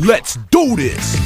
Let's do this.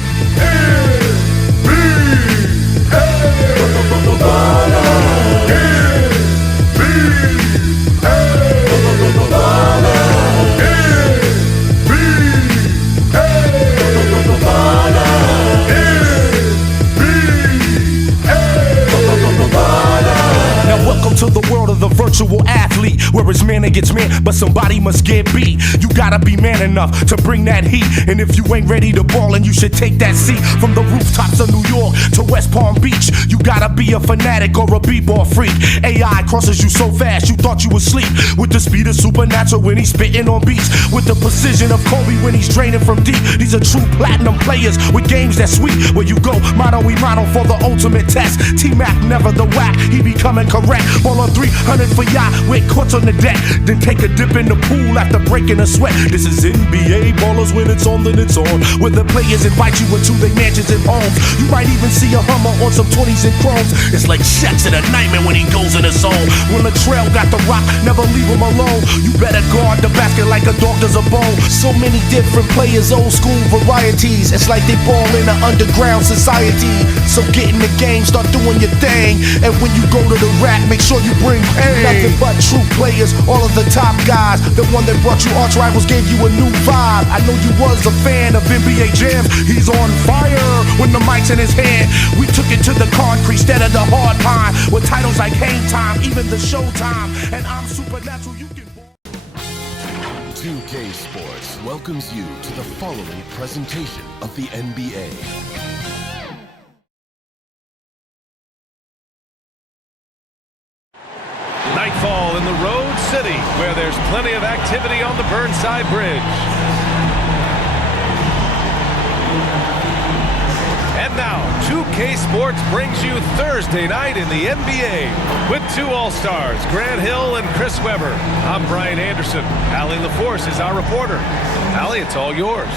To the world of the virtual athlete, where it's man against man, but somebody must get beat. You gotta be man enough to bring that heat, and if you ain't ready to ball, and you should take that seat. From the rooftops of New York to West Palm Beach, you gotta be a fanatic or a b-ball freak. AI crosses you so fast, you thought you would sleep. With the speed of Supernatural when he's spitting on beats, with the precision of Kobe when he's draining from deep. These are true platinum players with games that sweet. Where you go, motto we motto for the ultimate test. T-Mac never the whack, he be coming correct. Ball on 300 for yacht with courts on the deck. Then take a dip in the pool after breaking a sweat. This is NBA ballers, when it's on then it's on. Where the players invite you into their mansions and homes. You might even see a Hummer on some 20s and chromes. It's like Shaq's in a nightmare when he goes in his zone. When Latrell got the rock, never leave him alone. You better guard the basket like a dog does a bone. So many different players, old school varieties. It's like they ball in an underground society. So get in the game, start doing your thing. And when you go to the rack, make sure you bring pain. Nothing but true players, all of the top guys. The one that brought you arch rivals gave you a new vibe. I know you was a fan of NBA jams. He's on fire when the mic's in his hand. We took it to the concrete instead of the hard pine. With titles like Hang Time, even the Showtime. And I'm Supernatural, you can... 2K Sports welcomes you to the following presentation of the NBA. Nightfall in the Road City, where there's plenty of activity on the Burnside Bridge. And now, 2K Sports brings you Thursday night in the NBA with two All-Stars, Grant Hill and Chris Webber. I'm Brian Anderson. Allie LaForce is our reporter. Allie, it's all yours.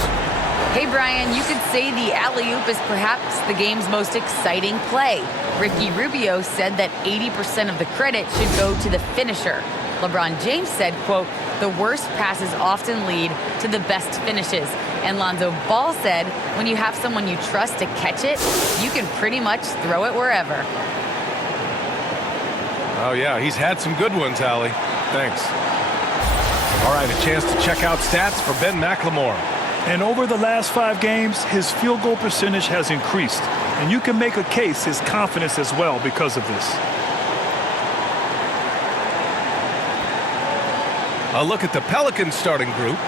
Hey, Brian, you could say the alley-oop is perhaps the game's most exciting play. Ricky Rubio said that 80% of the credit should go to the finisher. LeBron James said, quote, the worst passes often lead to the best finishes. And Lonzo Ball said, when you have someone you trust to catch it, you can pretty much throw it wherever. Oh, yeah, he's had some good ones, Allie. Thanks. All right, a chance to check out stats for Ben McLemore. And over the last 5 games, his field goal percentage has increased. And you can make a case his confidence as well because of this. A look at the Pelicans starting group.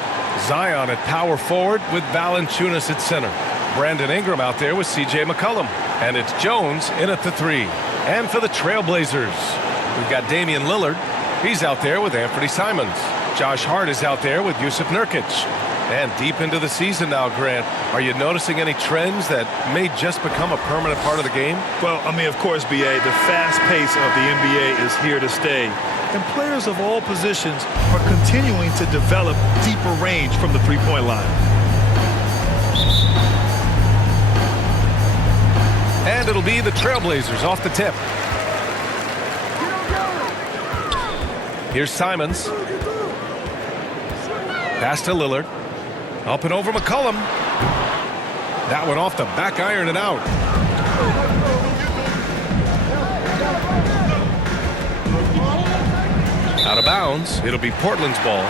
Zion at power forward with Valanciunas at center. Brandon Ingram out there with C.J. McCollum. And it's Jones in at the 3. And for the Trailblazers, we've got Damian Lillard. He's out there with Anthony Simons. Josh Hart is out there with Yusuf Nurkic. And deep into the season now, Grant, are you noticing any trends that may just become a permanent part of the game? Well, I mean, of course, B.A., the fast pace of the NBA is here to stay. And players of all positions are continuing to develop deeper range from the three-point line. And it'll be the Trailblazers off the tip. Here's Simons. Pass to Lillard. Up and over McCollum. That one off the back iron and out. Out of bounds. It'll be Portland's ball.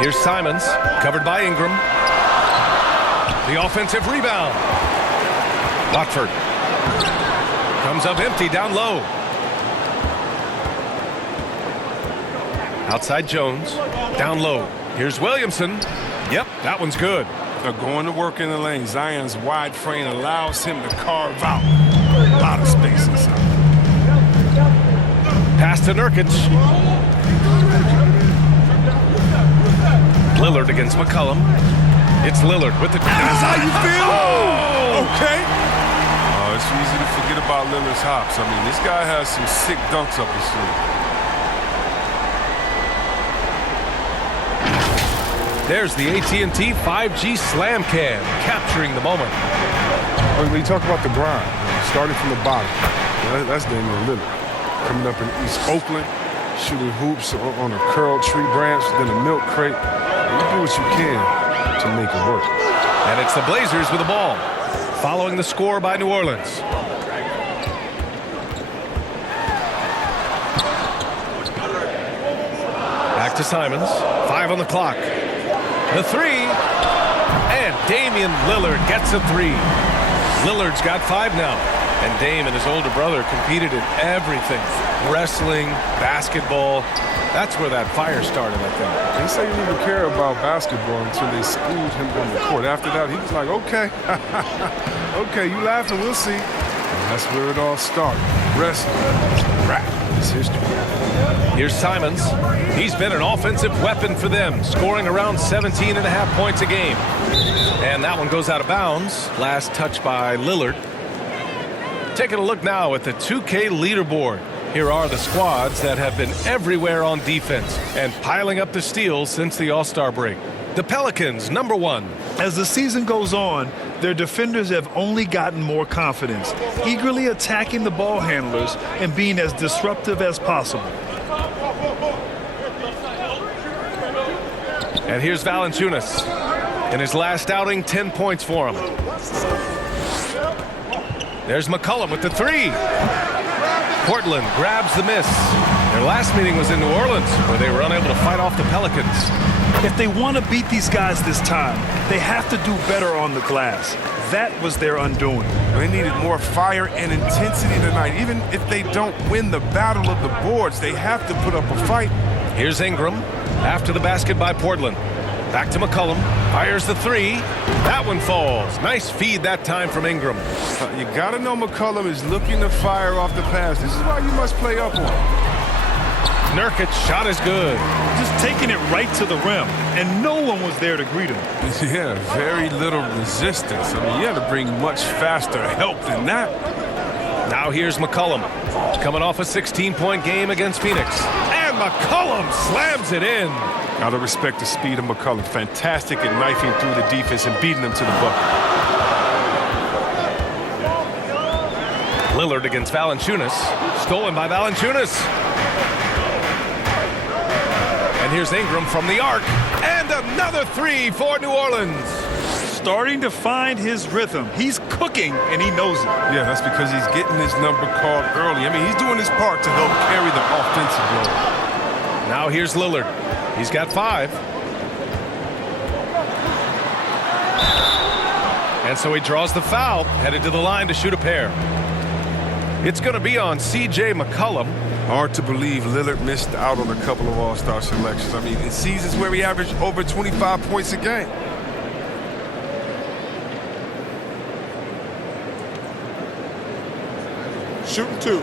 Here's Simons, covered by Ingram. The offensive rebound. Watford comes up empty down low. Outside Jones, down low. Here's Williamson. Yep, that one's good. They're going to work in the lane. Zion's wide frame allows him to carve out a lot of space inside. Pass to Nurkic. Lillard against McCollum. It's Lillard with the... That's how you feel? Oh! Okay. It's easy to forget about Lillard's hops. I mean, this guy has some sick dunks up his sleeve. There's the AT&T 5G Slam Cam, capturing the moment. When you talk about the grind, starting from the bottom, that's Damian Lillard. Coming up in East Oakland, shooting hoops on a curled tree branch, then a milk crate. You do what you can to make it work. And it's the Blazers with the ball, following the score by New Orleans. Back to Simons. 5 on the clock. The three. And Damian Lillard gets a three. Lillard's got 5 now. And Dame and his older brother competed in everything. Wrestling, basketball. That's where that fire started, I think. He said he didn't even care about basketball until they schooled him on the court. After that, he was like, okay. Okay, you laughing, we'll see. And that's where it all started. Wrestling, rap, it's history. Here's Simons. He's been an offensive weapon for them, scoring around 17.5 points a game. And that one goes out of bounds. Last touch by Lillard. Taking a look now at the 2K leaderboard. Here are the squads that have been everywhere on defense and piling up the steals since the All-Star break. The Pelicans, number 1. As the season goes on, their defenders have only gotten more confidence, eagerly attacking the ball handlers and being as disruptive as possible. And here's Valanciunas. In his last outing, 10 points for him. There's McCollum with the three. Portland grabs the miss. Their last meeting was in New Orleans, where they were unable to fight off the Pelicans. If they want to beat these guys this time, they have to do better on the glass. That was their undoing. They needed more fire and intensity tonight. Even if they don't win the battle of the boards, they have to put up a fight. Here's Ingram after the basket by Portland. Back to McCollum. Fires the three. That one falls. Nice feed that time from Ingram. You got to know McCollum is looking to fire off the pass. This is why you must play up on him. Nurkic's shot is good. Just taking it right to the rim, and no one was there to greet him. Yeah, very little resistance. I mean, you had to bring much faster help than that. Now here's McCollum. Coming off a 16-point game against Phoenix. And McCollum slams it in. Gotta respect the speed of McCollum. Fantastic at knifing through the defense and beating them to the bucket. Lillard against Valanciunas. Stolen by Valanciunas. And here's Ingram from the arc. And another three for New Orleans. Starting to find his rhythm. He's cooking, and he knows it. Yeah, that's because he's getting his number called early. I mean, he's doing his part to help carry the offensive load. Now here's Lillard. He's got 5. And so he draws the foul, headed to the line to shoot a pair. It's going to be on C.J. McCollum. Hard to believe Lillard missed out on a couple of All-Star selections. I mean, in seasons where he averaged over 25 points a game. Shooting 2.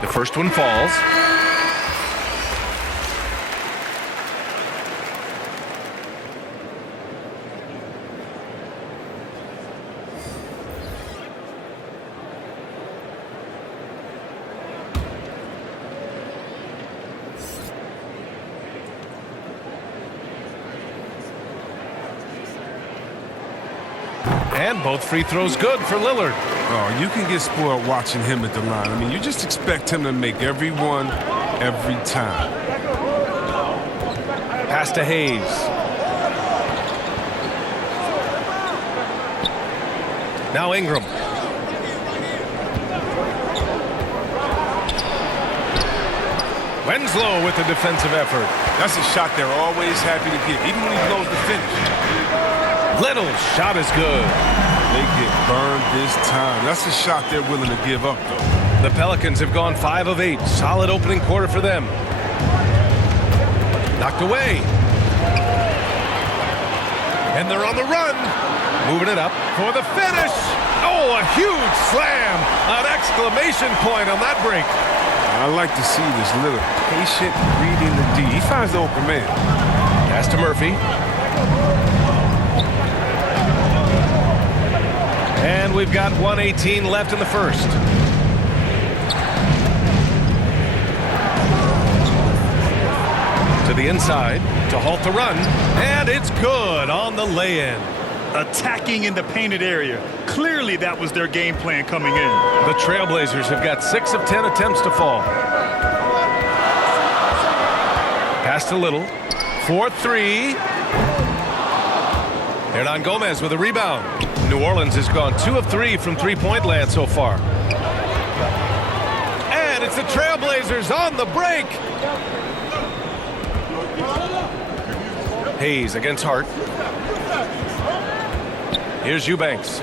The first one falls. And both free throws good for Lillard. Oh, you can get spoiled watching him at the line. I mean, you just expect him to make every one, every time. Pass to Hayes. Now Ingram. Winslow with the defensive effort. That's a shot they're always happy to get, even when he blows the finish. Little's shot is good. They get burned this time. That's a shot they're willing to give up, though. The Pelicans have gone 5 of 8. Solid opening quarter for them. Knocked away. And they're on the run. Moving it up for the finish. Oh, a huge slam. An exclamation point on that break. I like to see this Lillard patient reading the D. He finds the open man. Pass to Murphy. And we've got 1:18 left in the first. the inside to halt the run. And it's good on the lay-in. Attacking in the painted area. Clearly that was their game plan coming in. The Trailblazers have got 6 of 10 attempts to fall. Pass to Little. 4-3. Hernan Gomez with a rebound. New Orleans has gone 2 of 3 from three-point land so far. And it's the Trailblazers on the break. Hayes against Hart. Here's Eubanks.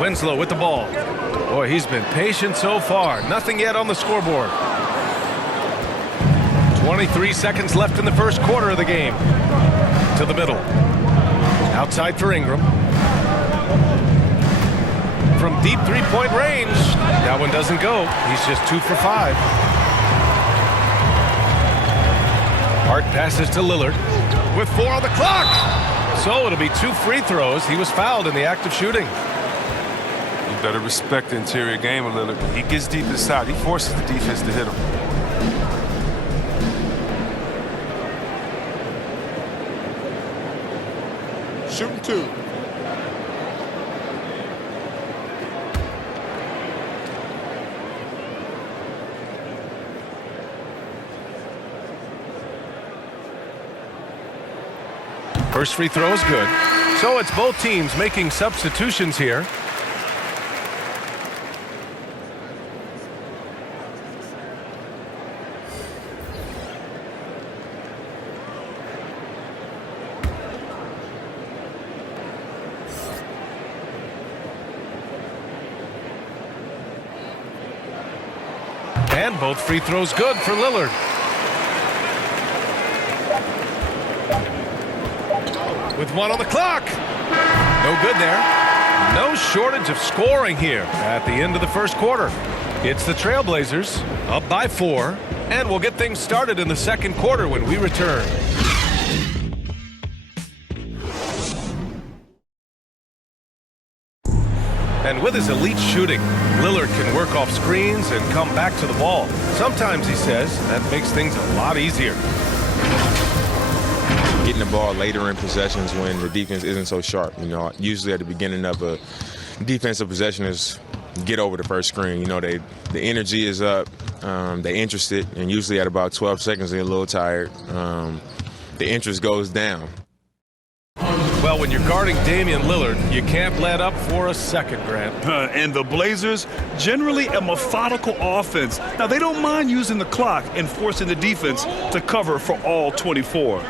Winslow with the ball. Boy, he's been patient so far. Nothing yet on the scoreboard. 23 seconds left in the first quarter of the game. To the middle. Outside for Ingram. From deep three-point range. That one doesn't go. He's just 2 for 5. Hart passes to Lillard with 4 on the clock. So it'll be 2 free throws. He was fouled in the act of shooting. You better respect the interior game a little bit. He gets deep inside. He forces the defense to hit him. Shooting 2. First free throw is good. So it's both teams making substitutions here. And both free throws good for Lillard. With 1 on the clock. No good there. No shortage of scoring here at the end of the first quarter. It's the Trailblazers up by 4, and we'll get things started in the second quarter when we return. And with his elite shooting, Lillard can work off screens and come back to the ball. Sometimes, he says, that makes things a lot easier. Getting the ball later in possessions when the defense isn't so sharp. You know, usually at the beginning of a defensive possession is get over the first screen. You know, the energy is up, they're interested, and usually at about 12 seconds they're a little tired. The interest goes down. Well, when you're guarding Damian Lillard, you can't let up for a second, Grant. And the Blazers, generally a methodical offense. Now, they don't mind using the clock and forcing the defense to cover for all 24.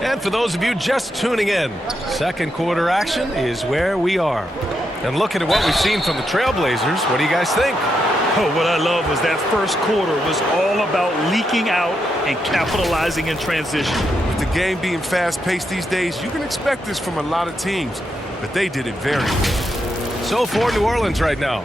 And for those of you just tuning in, second quarter action is where we are. And looking at what we've seen from the Trailblazers, what do you guys think? Oh, what I love was that first quarter was all about leaking out and capitalizing in transition. With the game being fast-paced these days, you can expect this from a lot of teams, but they did it very well. So for New Orleans right now.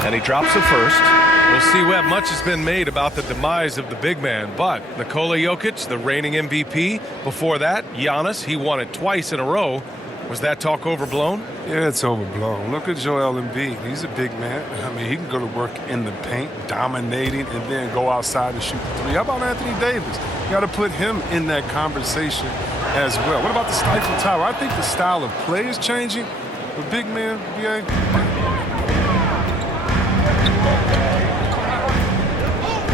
And he drops the first. We'll see what much has been made about the demise of the big man, but Nikola Jokic, the reigning MVP. Before that, Giannis, he won it twice in a row. Was that talk overblown? Yeah, it's overblown. Look at Joel Embiid. He's a big man. I mean, he can go to work in the paint, dominating, and then go outside and shoot the 3. How about Anthony Davis? You got to put him in that conversation as well. What about the Stifle Tower? I think the style of play is changing. The big man, BA.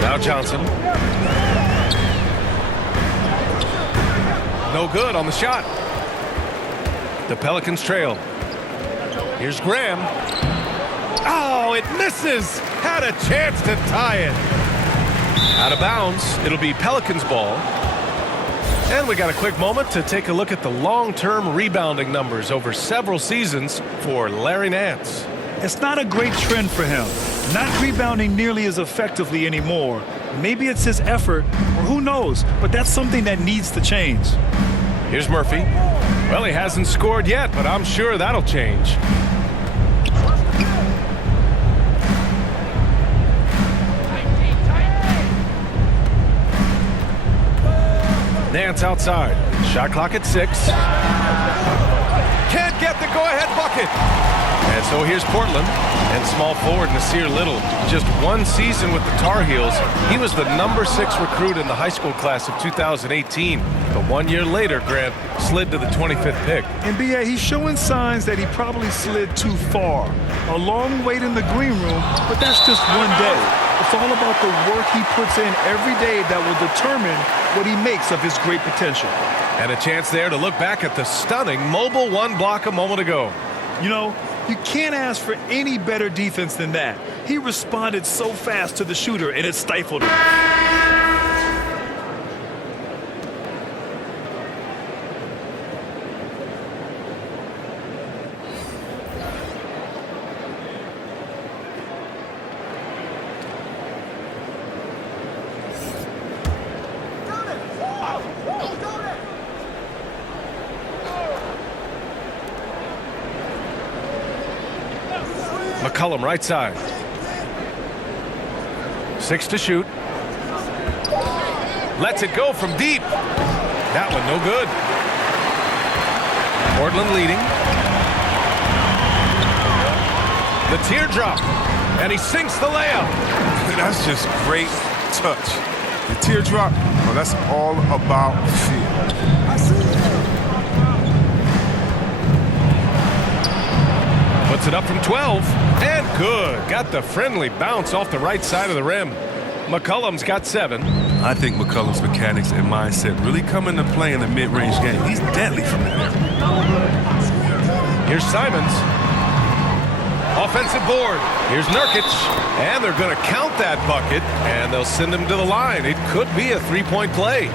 Now Johnson. No good on the shot. The Pelicans trail. Here's Graham. Oh, it misses. Had a chance to tie it. Out of bounds. It'll be Pelicans ball. And we got a quick moment to take a look at the long-term rebounding numbers over several seasons for Larry Nance. It's not a great trend for him. Not rebounding nearly as effectively anymore. Maybe it's his effort, or who knows, but that's something that needs to change. Here's Murphy. Well, he hasn't scored yet, but I'm sure that'll change. Nance outside. Shot clock at 6. Can't get the go-ahead bucket. And so here's Portland. And small forward Nasir Little. Just one season with the Tar Heels. He was the #6 recruit in the high school class of 2018. But 1 year later, Grant slid to the 25th pick. NBA, he's showing signs that he probably slid too far. A long wait in the green room, but that's just one day. It's all about the work he puts in every day that will determine what he makes of his great potential. And a chance there to look back at the stunning mobile one block a moment ago. You know, you can't ask for any better defense than that. He responded so fast to the shooter, and it stifled him. McCollum right side. 6 to shoot. Lets it go from deep. That one no good. Portland leading. The teardrop. And he sinks the layup. That's just great touch. The teardrop, well, that's all about feel. Puts it up from 12. And good. Got the friendly bounce off the right side of the rim. McCollum's got 7. I think McCollum's mechanics and mindset really come into play in the mid-range game. He's deadly from there. Here's Simons. Offensive board. Here's Nurkic. And they're going to count that bucket. And they'll send him to the line. It could be a three-point play.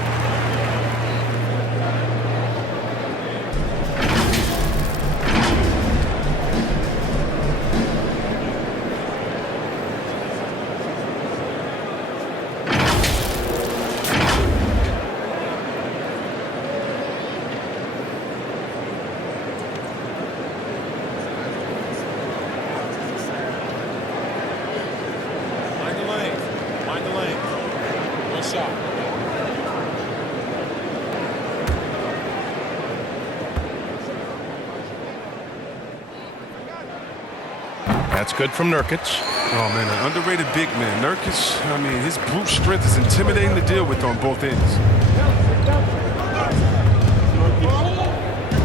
That's good from Nurkic. Oh, man, an underrated big man. Nurkic, I mean, his brute strength is intimidating to deal with on both ends.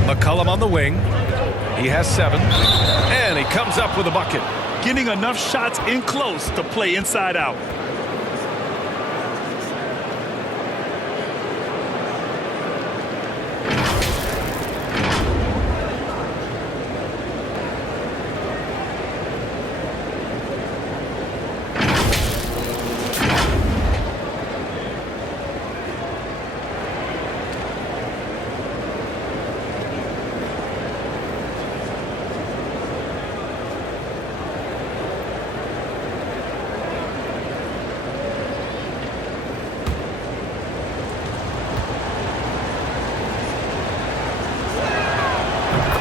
McCollum on the wing. He has 7. And he comes up with a bucket. Getting enough shots in close to play inside out.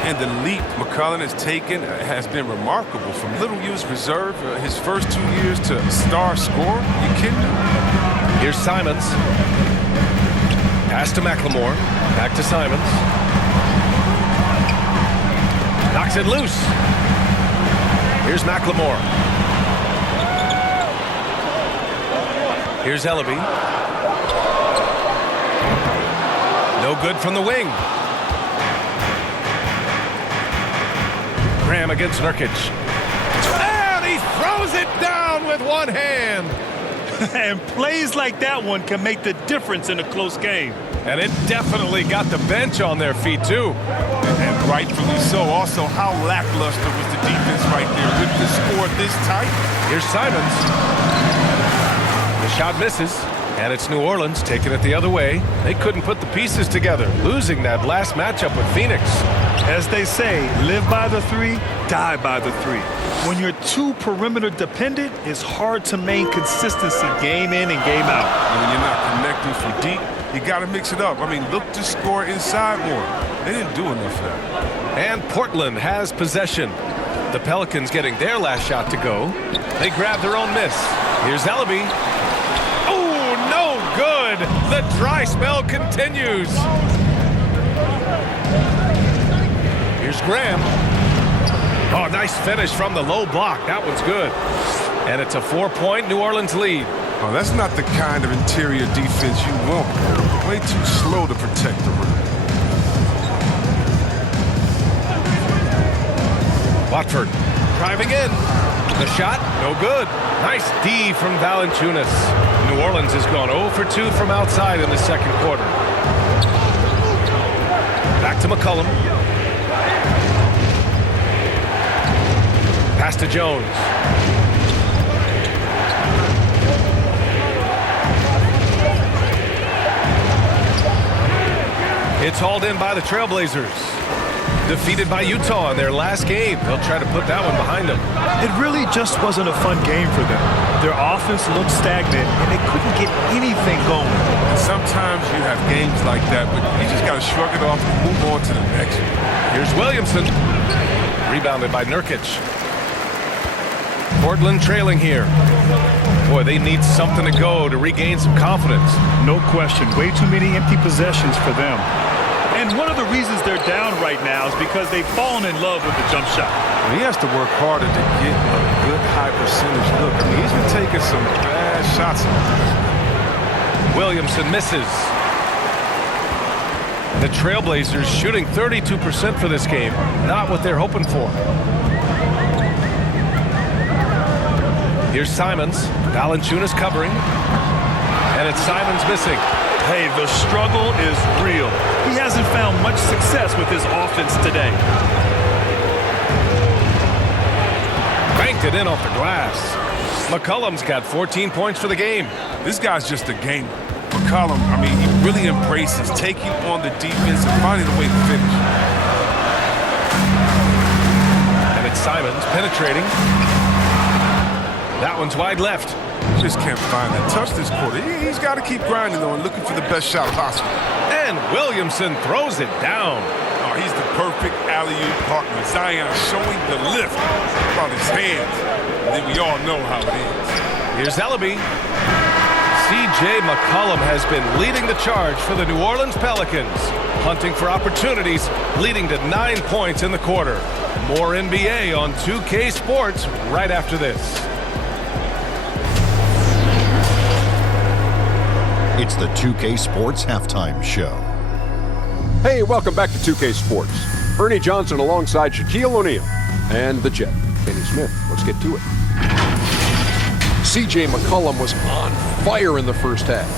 And the leap McCollum has taken has been remarkable. From little used reserve, his first 2 years to star scorer. You kidding me? Here's Simons. Pass to McLemore. Back to Simons. Knocks it loose. Here's McLemore. Here's Ellaby. No good from the wing. Graham against Nurkic. And he throws it down with one hand. And plays like that one can make the difference in a close game. And it definitely got the bench on their feet, too. And rightfully so. Also, how lackluster was the defense right there with the score this tight? Here's Simons. The shot misses. And it's New Orleans taking it the other way. They couldn't put the pieces together, losing that last matchup with Phoenix. As they say, live by the 3, die by the 3. When you're too perimeter dependent, it's hard to maintain consistency game in and game out. And when you're not connecting from deep, You got to mix it up. I mean, look to score inside more. They didn't do enough of that. And Portland has possession. The Pelicans getting their last shot to go. They grab their own miss. Here's Ellaby. Oh, no good. The dry spell continues. Here's Graham. Oh, nice finish from the low block. That one's good. And it's a 4-point New Orleans lead. Oh, that's not the kind of interior defense you want. Way too slow to protect the rim. Watford driving in. The shot, no good. Nice D from Valanciunas. New Orleans has gone 0 for 2 from outside in the second quarter. Back to McCollum. Pass to Jones. It's hauled in by the Trailblazers. Defeated by Utah in their last game. They'll try to put that one behind them. It really just wasn't a fun game for them. Their offense looked stagnant, and they couldn't get anything going. And sometimes you have games like that, but you just got to shrug it off and move on to the next. Here's Williamson. Rebounded by Nurkic. Portland trailing here. Boy, they need something to go to regain some confidence. No question. Way too many empty possessions for them. And one of the reasons they're down right now is because they've fallen in love with the jump shot. He has to work harder to get a good high percentage look. I mean, he's been taking some bad shots. Williamson misses. The Trailblazers shooting 32% for this game. Not what they're hoping for. Here's Simons. Valanciunas covering. And it's Simons missing. Hey, the struggle is real. He hasn't found much success with his offense today. Banked it in off the glass. McCollum's got 14 points for the game. This guy's just a gamer. McCollum, I mean, he really embraces taking on the defense and finding a way to finish. And it's Simons penetrating. That one's wide left. Just can't find that touch this quarter. He's got to keep grinding, though, and looking for the best shot possible. And Williamson throws it down. Oh, he's the perfect alley-oop partner. Zion showing the lift about his hands. And then we all know how it is. Here's Ellaby. C.J. McCollum has been leading the charge for the New Orleans Pelicans, hunting for opportunities, leading to 9 points in the quarter. More NBA on 2K Sports right after this. It's the 2K Sports Halftime Show. Hey, welcome back to 2K Sports. Ernie Johnson alongside Shaquille O'Neal and the Jet, Kenny Smith. Let's get to it. C.J. McCollum was on fire in the first half.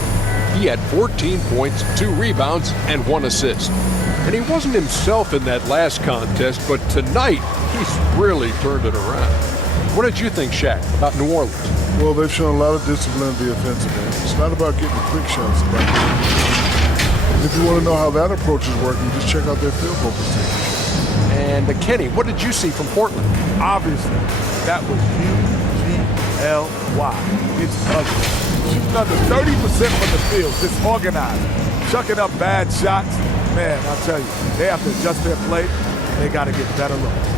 He had 14 points, 2 rebounds, and 1 assist. And he wasn't himself in that last contest, but tonight, he's really turned it around. What did you think, Shaq, about New Orleans? Well, they've shown a lot of discipline at the offensive end. It's not about getting quick shots. If you want to know how that approach is working, just check out their field goal percentage. And Kenny, what did you see from Portland? Obviously, that was U-G-L-Y. It's ugly. Shooting under 30% from the field, disorganized, chucking up bad shots. Man, I'll tell you, they have to adjust their play. They got to get better looks.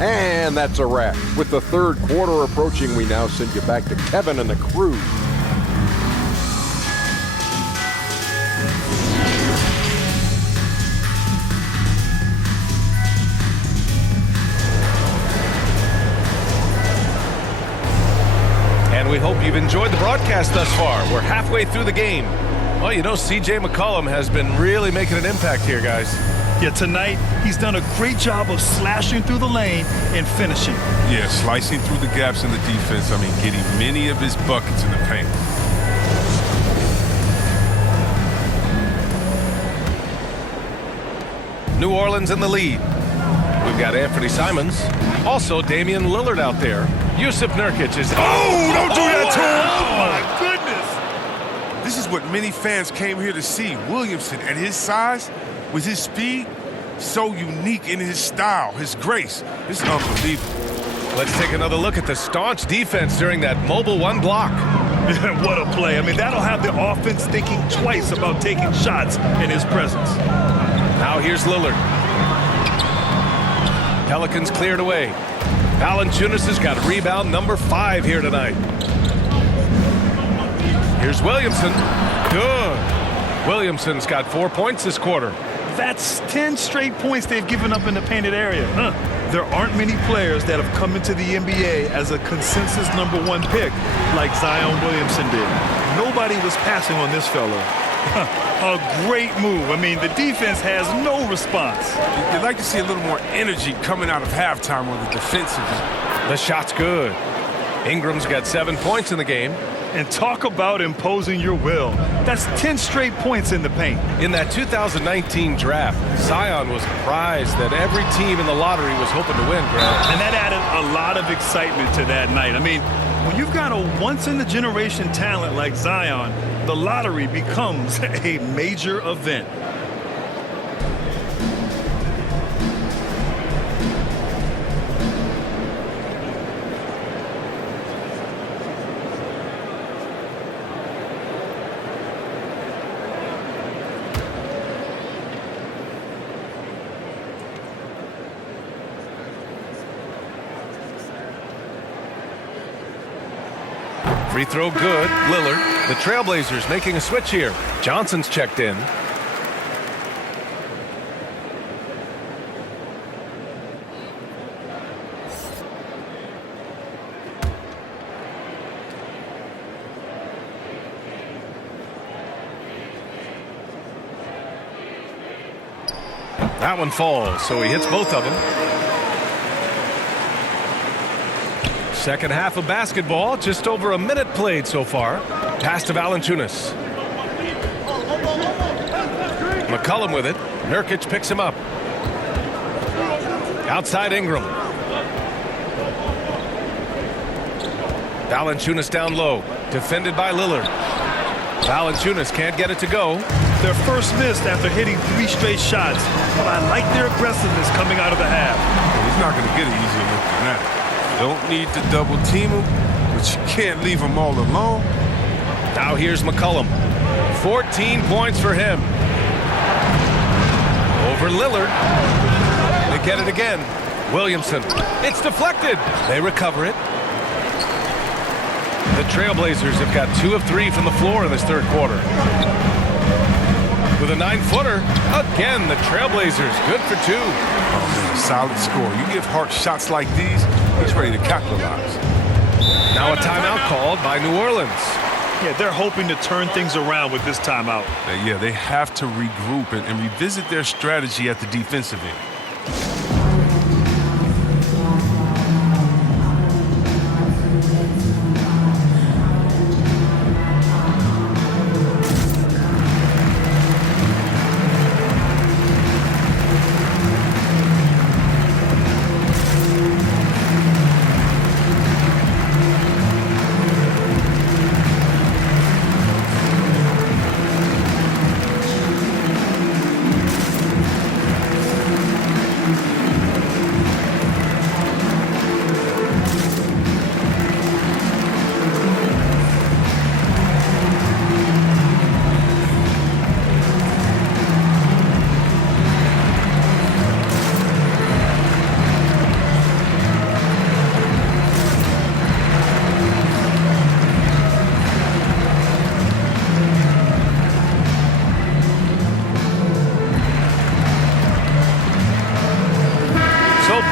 And that's a wrap. With the third quarter approaching, we now send you back to Kevin and the crew. And we hope you've enjoyed the broadcast thus far. We're halfway through the game. Well, you know, C.J. McCollum has been really making an impact here, guys. Yeah, tonight, he's done a great job of slashing through the lane and finishing. Yeah, slicing through the gaps in the defense. I mean, getting many of his buckets in the paint. New Orleans in the lead. We've got Anthony Simons. Also, Damian Lillard out there. Yusuf Nurkic is... Oh, don't do that to him! Oh, my goodness! This is what many fans came here to see. Williamson, at his size, with his speed, so unique in his style, his grace. This is unbelievable. Let's take another look at the staunch defense during that mobile one block. What a play. I mean, that'll have the offense thinking twice about taking shots in his presence. Now here's Lillard. Pelicans cleared away. Valanciunas has got rebound number 5 here tonight. Here's Williamson. Good. Williamson's got 4 points this quarter. That's 10 straight points they've given up in the painted area. There aren't many players that have come into the NBA as a consensus #1 pick like Zion Williamson did. Nobody was passing on this fella. A great move. I mean, the defense has no response. You'd like to see a little more energy coming out of halftime on the defensive end. The shot's good. Ingram's got 7 points in the game. And talk about imposing your will. That's 10 straight points in the paint. In that 2019 draft, Zion was prized that every team in the lottery was hoping to win, Greg. And that added a lot of excitement to that night. I mean, when you've got a once-in-a-generation talent like Zion, the lottery becomes a major event. Free throw good. Lillard. The Trailblazers making a switch here. Johnson's checked in. That one falls, so he hits both of them. Second half of basketball, just over a minute played so far. Pass to Valanciunas. McCollum with it. Nurkic picks him up. Outside Ingram. Valanciunas down low. Defended by Lillard. Valanciunas can't get it to go. Their first miss after hitting 3 straight shots, but I like their aggressiveness coming out of the half. He's not going to get an easier look than that. Don't need to double team him, but you can't leave him all alone. Now here's McCollum. 14 points for him. Over Lillard. They get it again. Williamson. It's deflected. They recover it. The Trailblazers have got 2 of 3 from the floor in this third quarter. With a 9-footer, again, the Trailblazers good for 2. Oh, man, a solid score. You give Hart shots like these, he's ready to capitalize. Now a timeout called by New Orleans. Yeah, they're hoping to turn things around with this timeout. Yeah, they have to regroup and revisit their strategy at the defensive end.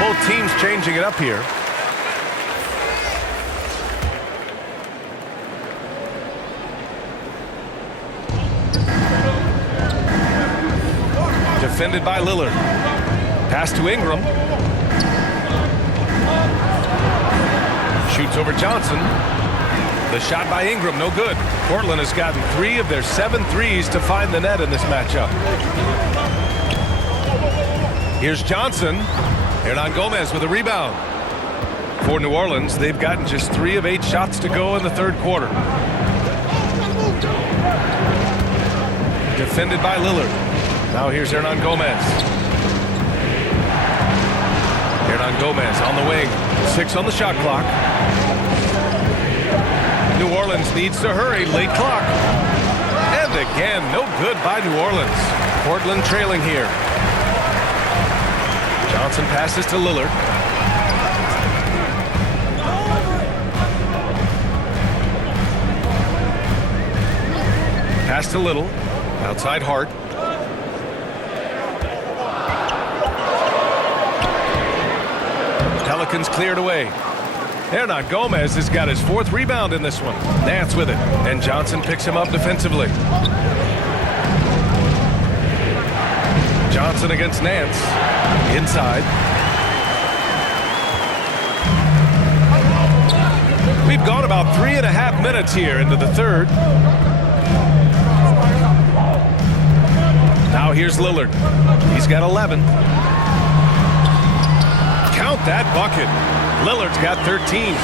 Both teams changing it up here. Defended by Lillard. Pass to Ingram. Shoots over Johnson. The shot by Ingram, no good. Portland has gotten 3 of their 7 threes to find the net in this matchup. Here's Johnson. Hernan Gomez with a rebound. For New Orleans, they've gotten just 3 of 8 shots to go in the third quarter. Defended by Lillard. Now here's Hernan Gomez. Hernan Gomez on the wing. 6 on the shot clock. New Orleans needs to hurry. Late clock. And again, no good by New Orleans. Portland trailing here. Johnson passes to Lillard. Pass to Little. Outside Hart. Pelicans cleared away. Hernangomez has got his 4th rebound in this one. Nance with it. And Johnson picks him up defensively. Johnson against Nance. Inside. We've gone about 3.5 minutes here into the third. Now here's Lillard. He's got 11. Count that bucket. Lillard's got 13.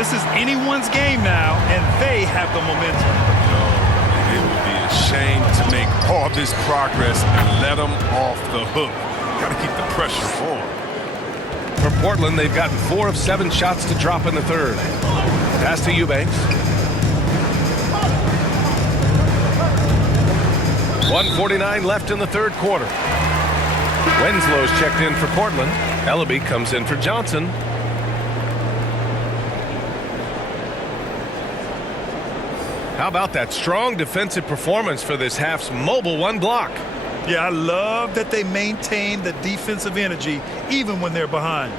This is anyone's game now, and they have the momentum. It would be a shame to make all this progress and let them off the hook. Got to keep the pressure on. For Portland, they've gotten 4 of 7 shots to drop in the third. Pass to Eubanks. 1:49 left in the third quarter. Winslow's checked in for Portland. Ellaby comes in for Johnson. How about that strong defensive performance for this half's mobile 1 block? Yeah, I love that they maintain the defensive energy even when they're behind.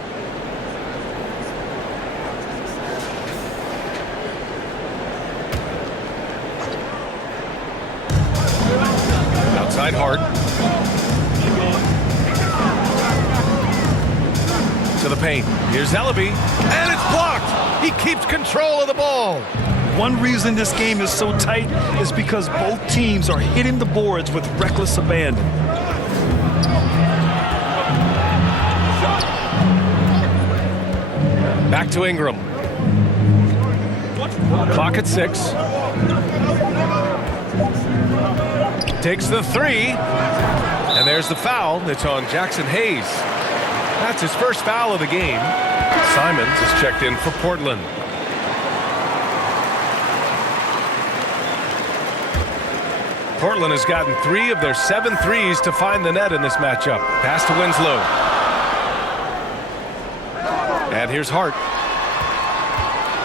Outside Hart. To the paint. Here's Ellaby. And it's blocked. He keeps control of the ball. One reason this game is so tight is because both teams are hitting the boards with reckless abandon. Back to Ingram. Clock at 6. Takes the 3. And there's the foul. It's on Jackson Hayes. That's his first foul of the game. Simons is checked in for Portland. Portland has gotten 3 of their 7 threes to find the net in this matchup. Pass to Winslow. And here's Hart.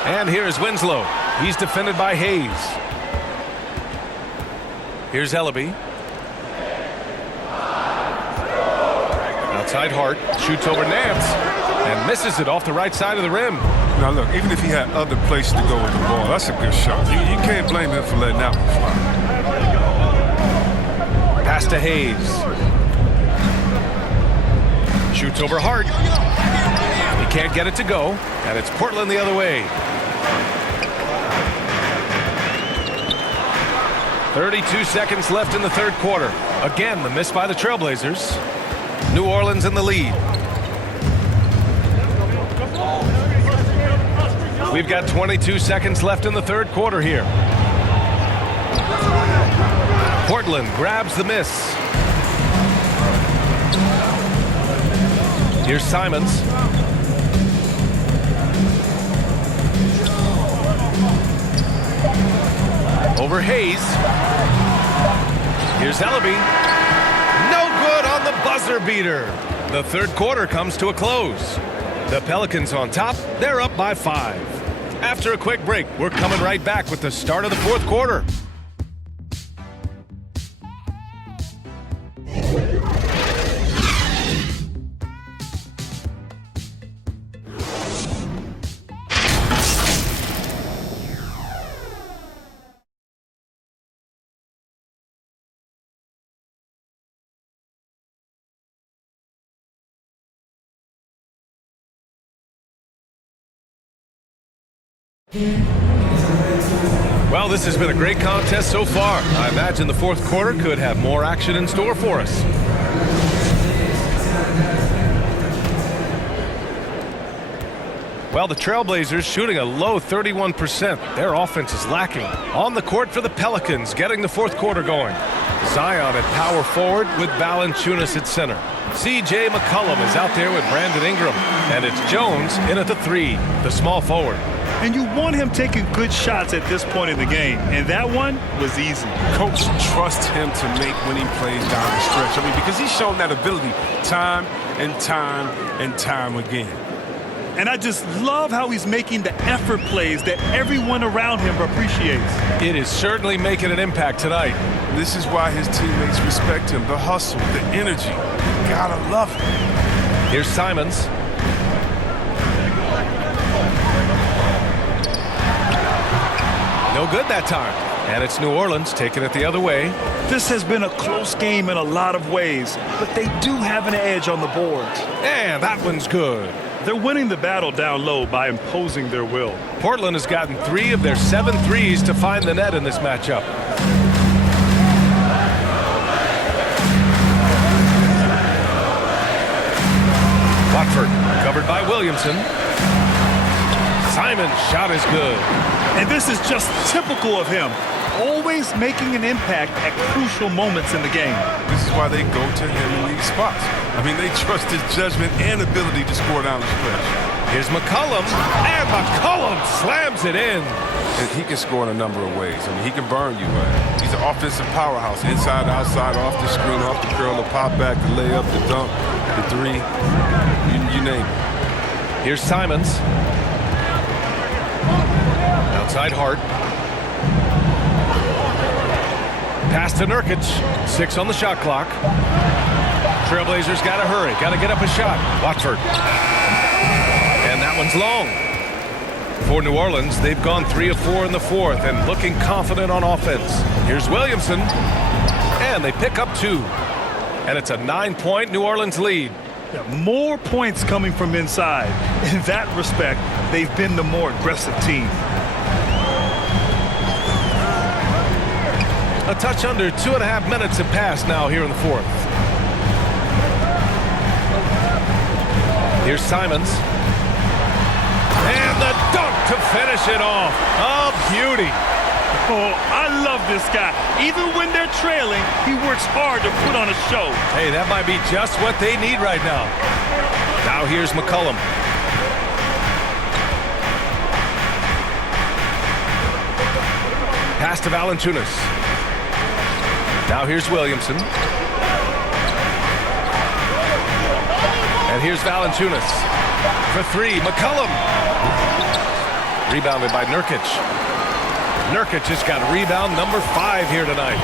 And here's Winslow. He's defended by Hayes. Here's Ellaby. Outside Hart. Shoots over Nance. And misses it off the right side of the rim. Now look, even if he had other places to go with the ball, that's a good shot. You can't blame him for letting that one fly. Pass to Hayes. Shoots over Hart. He can't get it to go, and it's Portland the other way. 32 seconds left in the third quarter. Again, the miss by the Trailblazers. New Orleans in the lead. We've got 22 seconds left in the third quarter here. Portland grabs the miss. Here's Simons. Over Hayes. Here's Ellaby. No good on the buzzer beater. The third quarter comes to a close. The Pelicans on top. They're up by 5. After a quick break, we're coming right back with the start of the fourth quarter. Well, this has been a great contest so far. I imagine the fourth quarter could have more action in store for us. Well, the Trailblazers shooting a low 31%. Their offense is lacking. On the court for the Pelicans, getting the fourth quarter going. Zion at power forward with Valanciunas at center. C.J. McCollum is out there with Brandon Ingram. And it's Jones in at the 3, the small forward. And you want him taking good shots at this point in the game. And that one was easy. Coach trusts him to make winning plays down the stretch. I mean, because he's shown that ability time and time and time again. And I just love how he's making the effort plays that everyone around him appreciates. It is certainly making an impact tonight. This is why his teammates respect him. The hustle, the energy. You gotta love it. Here's Simons. No good that time. And it's New Orleans taking it the other way. This has been a close game in a lot of ways, but they do have an edge on the boards. And that one's good. They're winning the battle down low by imposing their will. Portland has gotten 3 of their 7 threes to find the net in this matchup. Watford covered by Williamson. Simon's shot is good. And this is just typical of him. Always making an impact at crucial moments in the game. This is why they go to him in these spots. I mean, they trust his judgment and ability to score down the stretch. Here's McCollum, and McCollum slams it in. And he can score in a number of ways. I mean, he can burn you, man. He's an offensive powerhouse. Inside, outside, off the screen, off the curl, the pop back, the layup, the dunk, the three. You name it. Here's Simons. Outside Hart. Pass to Nurkic. 6 on the shot clock. Trailblazers got to hurry. Got to get up a shot. Watford. And that one's long. For New Orleans, they've gone 3 of 4 in the fourth and looking confident on offense. Here's Williamson. And they pick up 2. And it's a 9-point New Orleans lead. Yeah, more points coming from inside. In that respect, they've been the more aggressive team. A touch under 2.5 minutes have passed now here in the fourth. Here's Simons. And the dunk to finish it off. A beauty. Oh, I love this guy. Even when they're trailing, he works hard to put on a show. Hey, that might be just what they need right now. Now here's McCollum. Pass to Valanciunas. Now here's Williamson. And here's Valanciunas. For 3, McCollum. Rebounded by Nurkic. Nurkic just got rebound number 5 here tonight.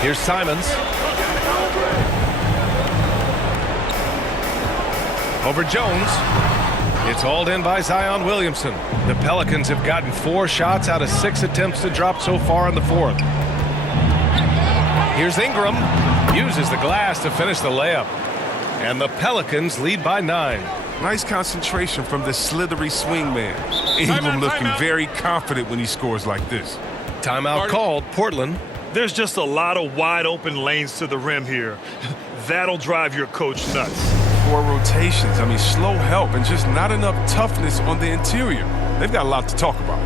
Here's Simons. Over Jones. It's hauled in by Zion Williamson. The Pelicans have gotten 4 shots out of 6 attempts to drop so far in the fourth. Here's Ingram. Uses the glass to finish the layup. And the Pelicans lead by 9. Nice concentration from the slithery swing man. Ingram looking very confident when he scores like this. Timeout called, Portland. There's just a lot of wide open lanes to the rim here. That'll drive your coach nuts. 4 rotations. I mean, slow help and just not enough toughness on the interior. They've got a lot to talk about.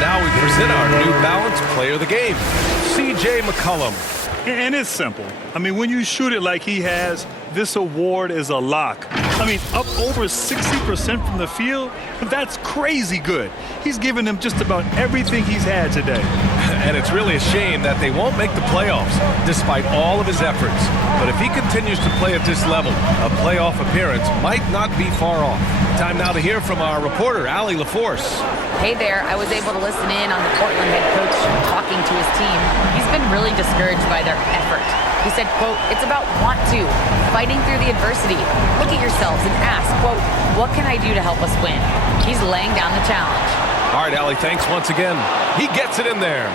Now we present our New Balance Player of the Game, C.J. McCollum. And it's simple. I mean, when you shoot it like he has, this award is a lock. I mean, up over 60% from the field. That's crazy good. He's given them just about everything he's had today. And it's really a shame that they won't make the playoffs despite all of his efforts. But if he continues to play at this level, a playoff appearance might not be far off. Time now to hear from our reporter, Allie LaForce. Hey there, I was able to listen in on the Portland head coach talking to his team. He's been really discouraged by their effort. He said, quote, it's about want to, fighting through the adversity. Look at yourselves and ask, quote, what can I do to help us win? He's laying down the challenge. All right, Allie, thanks once again. He gets it in there.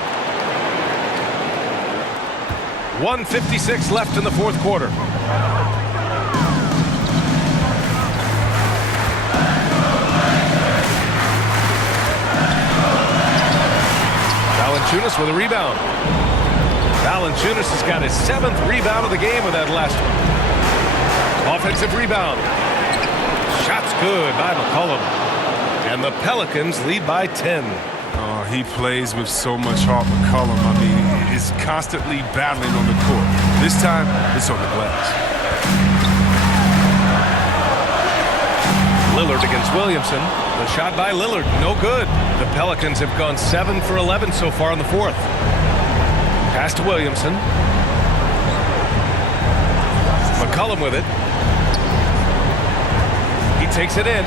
1:56 left in the fourth quarter. Valanciunas with a rebound. Valanciunas has got his 7th rebound of the game with that last one. Offensive rebound. Shot's good by McCollum. And the Pelicans lead by 10. Oh, he plays with so much heart, McCollum. I mean, he's constantly battling on the court. This time, it's on the glass. Lillard against Williamson. The shot by Lillard, no good. The Pelicans have gone 7 for 11 so far in the fourth. Pass to Williamson. McCollum with it. He takes it in.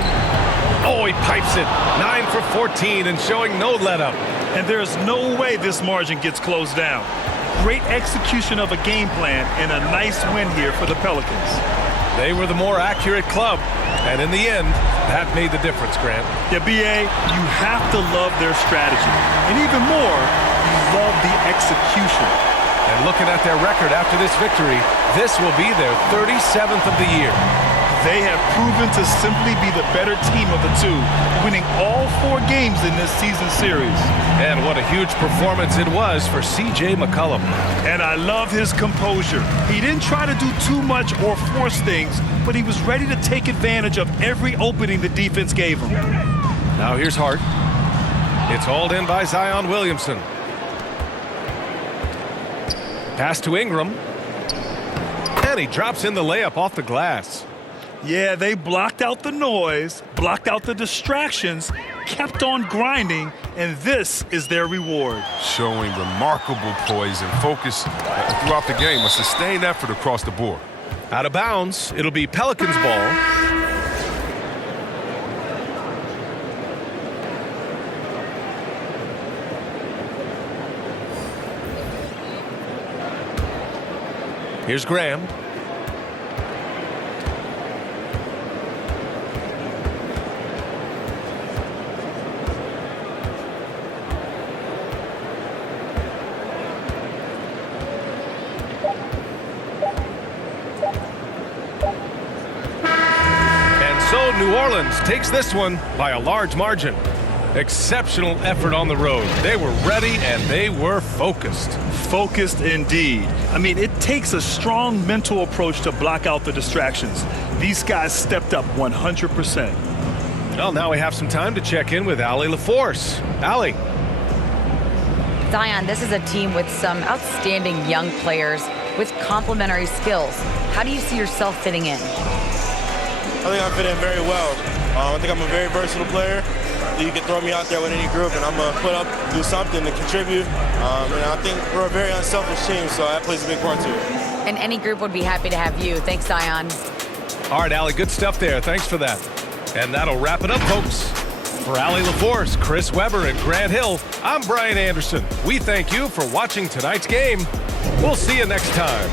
Oh, he pipes it. 9 for 14 and showing no let-up. And there's no way this margin gets closed down. Great execution of a game plan and a nice win here for the Pelicans. They were the more accurate club. And in the end, that made the difference, Grant. Yeah, B.A., you have to love their strategy. And even more, you love the execution. And looking at their record after this victory, this will be their 37th of the year. They have proven to simply be the better team of the two, winning all 4 games in this season series. And what a huge performance it was for C.J. McCollum. And I love his composure. He didn't try to do too much or force things, but he was ready to take advantage of every opening the defense gave him. Now here's Hart. It's hauled in by Zion Williamson. Pass to Ingram. And he drops in the layup off the glass. Yeah, they blocked out the noise, blocked out the distractions, kept on grinding, and this is their reward. Showing remarkable poise and focus throughout the game. A sustained effort across the board. Out of bounds. It'll be Pelicans ball. Here's Graham. New Orleans takes this one by a large margin. Exceptional effort on the road. They were ready and they were focused. Focused indeed. I mean, it takes a strong mental approach to block out the distractions. These guys stepped up 100%. Well, now we have some time to check in with Allie LaForce. Allie. Zion, this is a team with some outstanding young players with complementary skills. How do you see yourself fitting in? I think I fit in very well. I think I'm a very versatile player. You can throw me out there with any group, and I'm going to put up, do something to contribute. And I think we're a very unselfish team, so that plays a big part to it. And any group would be happy to have you. Thanks, Zion. All right, Allie, good stuff there. Thanks for that. And that'll wrap it up, folks. For Allie LaForce, Chris Webber, and Grant Hill, I'm Brian Anderson. We thank you for watching tonight's game. We'll see you next time.